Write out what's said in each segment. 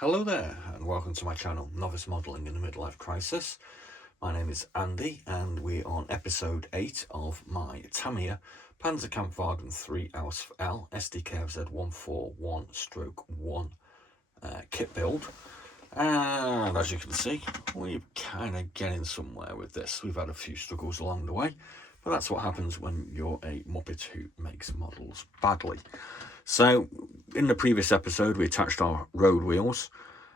Hello there and welcome to my channel, Novice Modelling in a Midlife Crisis. My name is Andy and we're on episode 8 of my Tamiya Panzerkampfwagen 3 Ausf.L SDKFZ.141-1 kit build. And as you can see, we're kind of getting somewhere with this. We've had a few struggles along the way, but that's what happens when you're a Muppet who makes models badly. So in the previous episode we attached our road wheels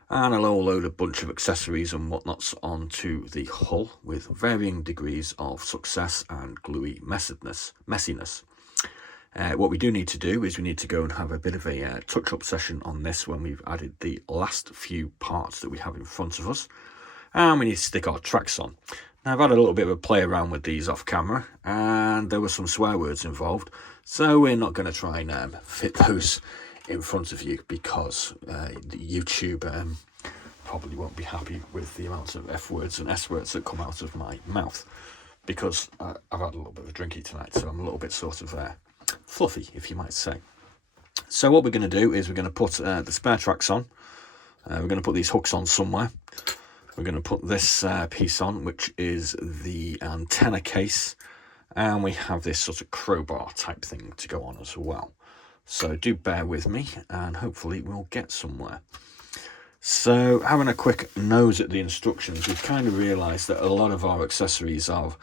and a whole load of bunch of accessories and whatnots onto the hull with varying degrees of success and gluey messiness. What we do need to do is we need to go and have a bit of a touch-up session on this when we've added the last few parts that we have in front of us, and we need to stick our tracks on. Now, I've had a little bit of a play around with these off camera and there were some swear words involved, so we're not going to try and fit those in front of you because YouTube probably won't be happy with the amounts of F words and S words that come out of my mouth, because I've had a little bit of a drinky tonight, so I'm a little bit sort of fluffy, if you might say. So what we're going to do is we're going to put the spare tracks on. We're going to put these hooks on somewhere. We're going to put this piece on, which is the antenna case, and we have this sort of crowbar type thing to go on as well. So do bear with me and hopefully we'll get somewhere. So having a quick nose at the instructions, we've kind of realised that a lot of our accessories are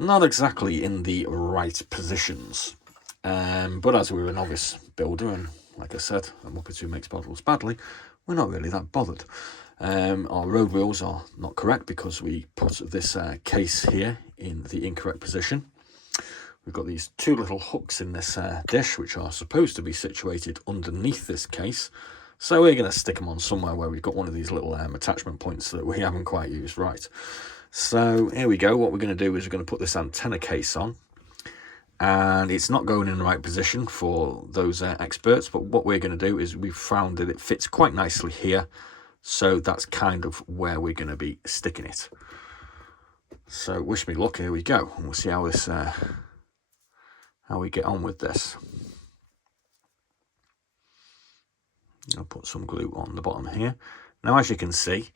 not exactly in the right positions. But as we're a novice builder, and like I said, a Muppet who makes models badly, we're not really that bothered. Our road wheels are not correct because we put this case here in the incorrect position. We've got these two little hooks in this dish which are supposed to be situated underneath this case, so we're going to stick them on somewhere where we've got one of these little attachment points that we haven't quite used right. So here we go. What we're going to do is we're going to put this antenna case on, and it's not going in the right position for those experts, but what we're going to do is we've found that it fits quite nicely here, so that's kind of where we're going to be sticking it. So wish me luck. Here we go, and we'll see how this how we get on with this. I'll put some glue on the bottom here. Now, as you can see,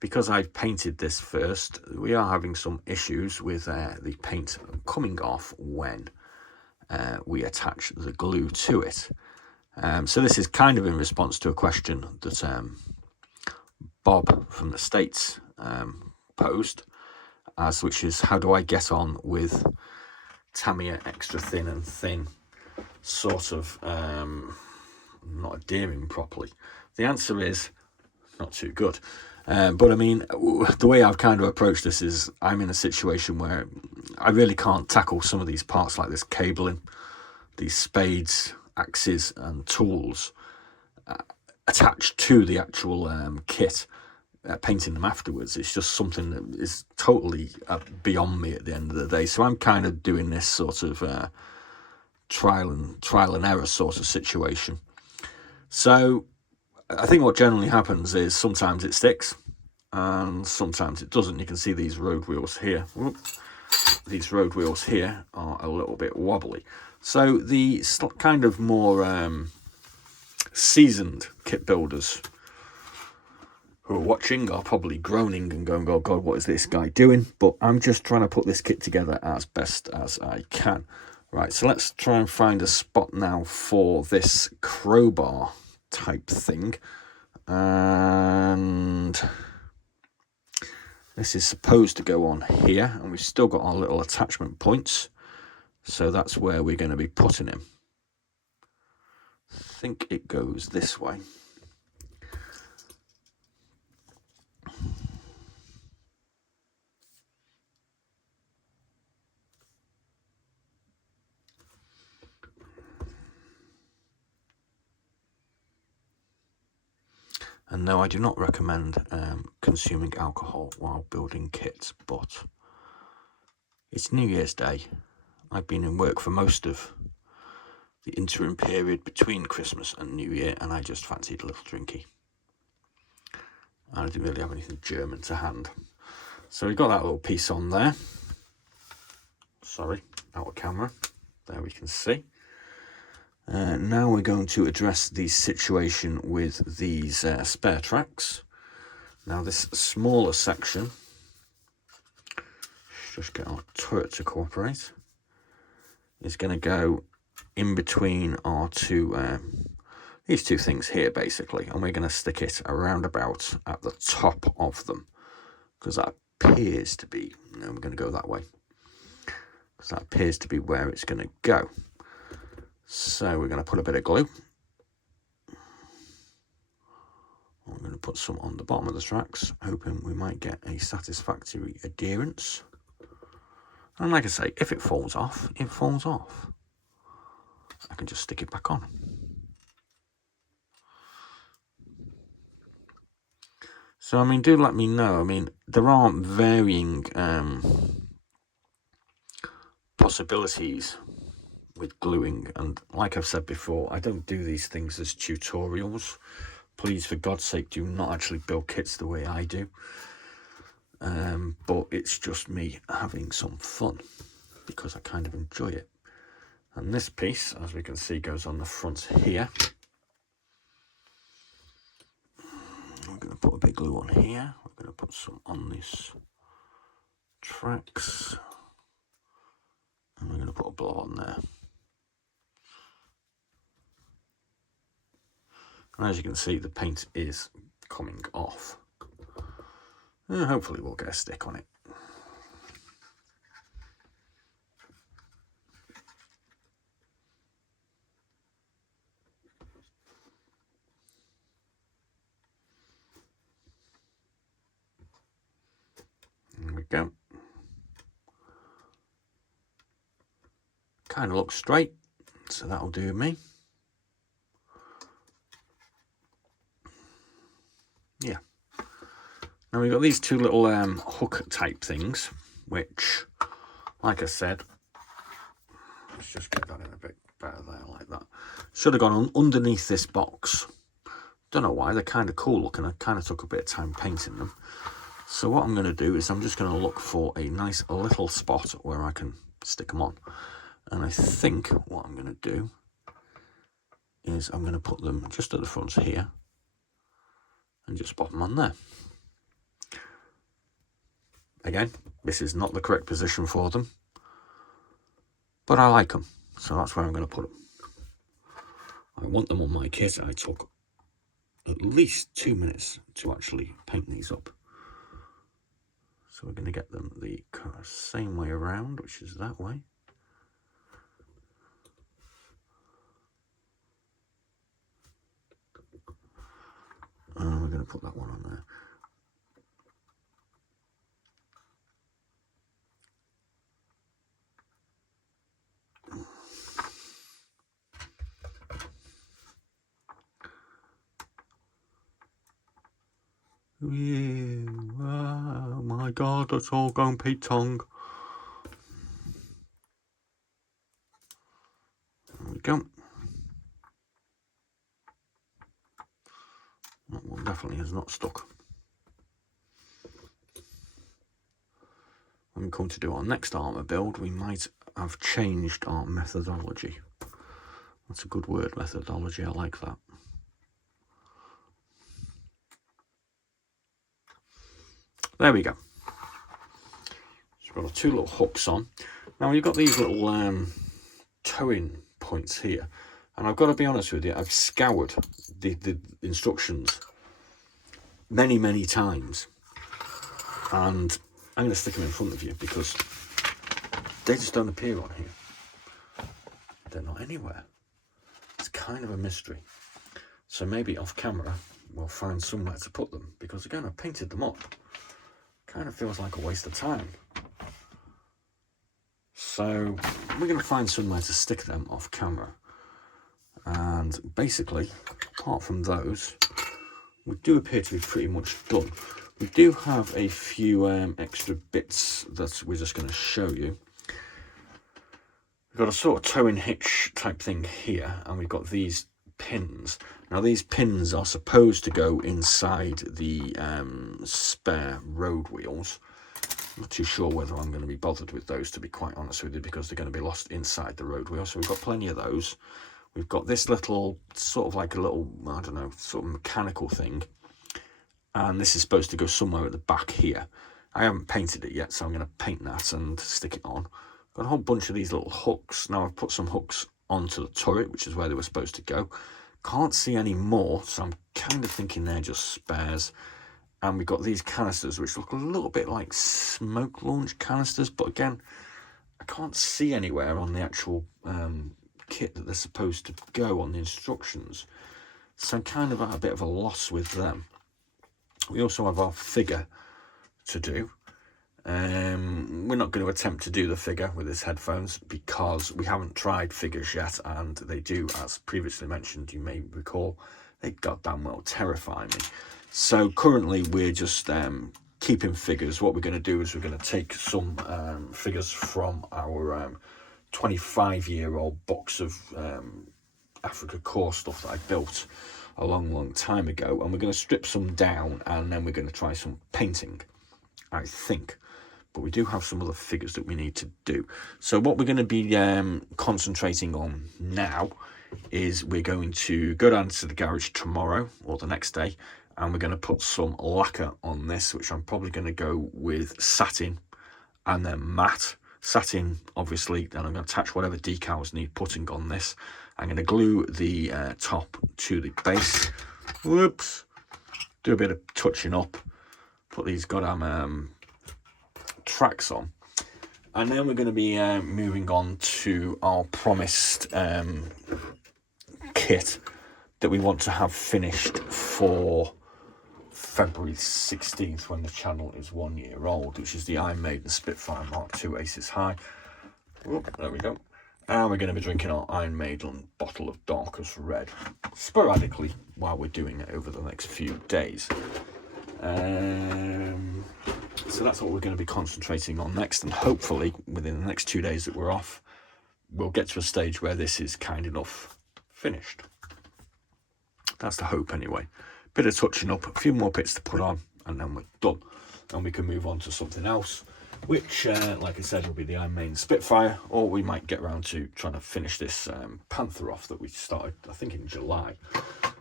because I've painted this first, we are having some issues with the paint coming off when we attach the glue to it. So this is kind of in response to a question that Bob from the States posed, which is, how do I get on with Tamiya extra thin and thin sort of not adhering properly? The answer is not too good. But I mean, the way I've kind of approached this is I'm in a situation where I really can't tackle some of these parts like this cabling, these spades, axes and tools attached to the actual kit, painting them afterwards. It's just something that is totally beyond me at the end of the day. So I'm kind of doing this sort of trial and error sort of situation. So I think what generally happens is sometimes it sticks and sometimes it doesn't. You can see these road wheels here. These road wheels here are a little bit wobbly. So the kind of more seasoned kit builders who are watching are probably groaning and going, oh God, what is this guy doing? But I'm just trying to put this kit together as best as I can. Right, so let's try and find a spot now for this crowbar type thing. And this is supposed to go on here, and we've still got our little attachment points. So that's where we're going to be putting him. I think it goes this way. And no, I do not recommend consuming alcohol while building kits, but it's New Year's Day. I've been in work for most of the interim period between Christmas and New Year, and I just fancied a little drinky. I didn't really have anything German to hand. So we've got that little piece on there. Sorry, out of camera. There we can see. Now we're going to address the situation with these spare tracks. Now this smaller section, just get our turret to cooperate, is going to go in between our these two things here basically, and we're going to stick it around about at the top of them, because that appears to be, no, we're going to go that way, because that appears to be where it's going to go. So we're going to put a bit of glue. I'm going to put some on the bottom of the tracks, hoping we might get a satisfactory adherence. And like I say, if it falls off, it falls off. I can just stick it back on. So, I mean, do let me know. I mean, there are varying possibilities with gluing. And like I've said before, I don't do these things as tutorials. Please, for God's sake, do not actually build kits the way I do. But it's just me having some fun, because I kind of enjoy it. And this piece, as we can see, goes on the front here. We're going to put a bit of glue on here. We're going to put some on these tracks. And we're going to put a blow on there. And as you can see, the paint is coming off. And hopefully we'll get a stick on it. There we go. Kind of looks straight, so that'll do me. Yeah. Now we've got these two little hook type things, which, like I said, let's just get that in a bit better there, like that. Should have gone on underneath this box. Don't know why, they're kind of cool looking. I kind of took a bit of time painting them. So what I'm going to do is I'm just going to look for a nice little spot where I can stick them on. And I think what I'm going to do is I'm going to put them just at the front here and just pop them on there. Again, this is not the correct position for them, but I like them, so that's where I'm going to put them. I want them on my kit. I took at least 2 minutes to actually paint these up. So we're going to get them the same way around, which is that way. And we're going to put that one on there. Yeah, oh my God, that's all going Pete Tong. There we go. That one definitely is not stuck. When we come to do our next armour build, we might have changed our methodology. That's a good word, methodology, I like that. There we go. So we've got our two little hooks on. Now you've got these little towing points here. And I've got to be honest with you, I've scoured the instructions many times. And I'm going to stick them in front of you because they just don't appear on here. They're not anywhere. It's kind of a mystery. So maybe off camera, we'll find somewhere to put them. Because again, I've painted them up. Kind of feels like a waste of time. So we're going to find somewhere to stick them off camera. And basically, apart from those, we do appear to be pretty much done. We do have a few extra bits that we're just going to show you. We've got a sort of towing hitch type thing here, and we've got these pins. Now these pins are supposed to go inside the spare road wheels. I'm not too sure whether I'm going to be bothered with those, to be quite honest with you, because they're going to be lost inside the road wheel. So we've got plenty of those. we've got this little, sort of like a little, I don't know, sort of mechanical thing. And this is supposed to go somewhere at the back here. I haven't painted it yet, so I'm going to paint that and stick it on. Got a whole bunch of these little hooks. Now I've put some hooks onto the turret, which is where they were supposed to go. Can't see any more, so I'm kind of thinking they're just spares. And we've got these canisters, which look a little bit like smoke launch canisters, but again, I can't see anywhere on the actual kit that they're supposed to go on the instructions. So I'm kind of at a bit of a loss with them. We also have our figure to do. We're not going to attempt to do the figure with his headphones because we haven't tried figures yet, and they do, as previously mentioned, you may recall, they goddamn well terrify me. So currently we're just keeping figures. What we're going to do is we're going to take some figures from our 25-year-old box of Africa core stuff that I built a long time ago, and we're going to strip some down, and then we're going to try some painting, I think. But we do have some other figures that we need to do. So what we're going to be concentrating on now is we're going to go down to the garage tomorrow or the next day, and we're going to put some lacquer on this, which I'm probably going to go with satin and then matte. Satin, obviously, then I'm going to attach whatever decals need putting on this. I'm going to glue the top to the base. Whoops. Do a bit of touching up. Put these goddamn tracks on. And then we're going to be moving on to our promised kit that we want to have finished for February 16th, when the channel is 1 year old, which is the Iron Maiden Spitfire Mark II Aces High. Whoop, there we go. And we're going to be drinking our Iron Maiden bottle of Darkest Red sporadically while we're doing it over the next few days. So that's what we're going to be concentrating on next, and hopefully within the next 2 days that we're off, we'll get to a stage where this is kind enough finished. That's the hope anyway. Bit of touching up, a few more bits to put on, and then we're done. And we can move on to something else, which, like I said, will be the Iron Maiden Spitfire, or we might get around to trying to finish this Panther off that we started, I think, in July.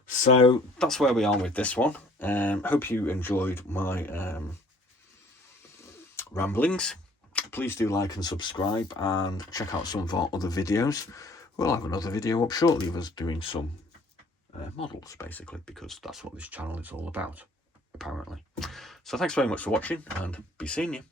So that's where we are with this one. Hope you enjoyed my ramblings. Please do like and subscribe, and check out some of our other videos. We'll have another video up shortly of us doing some models, basically, because that's what this channel is all about, apparently. So thanks very much for watching, and be seeing you.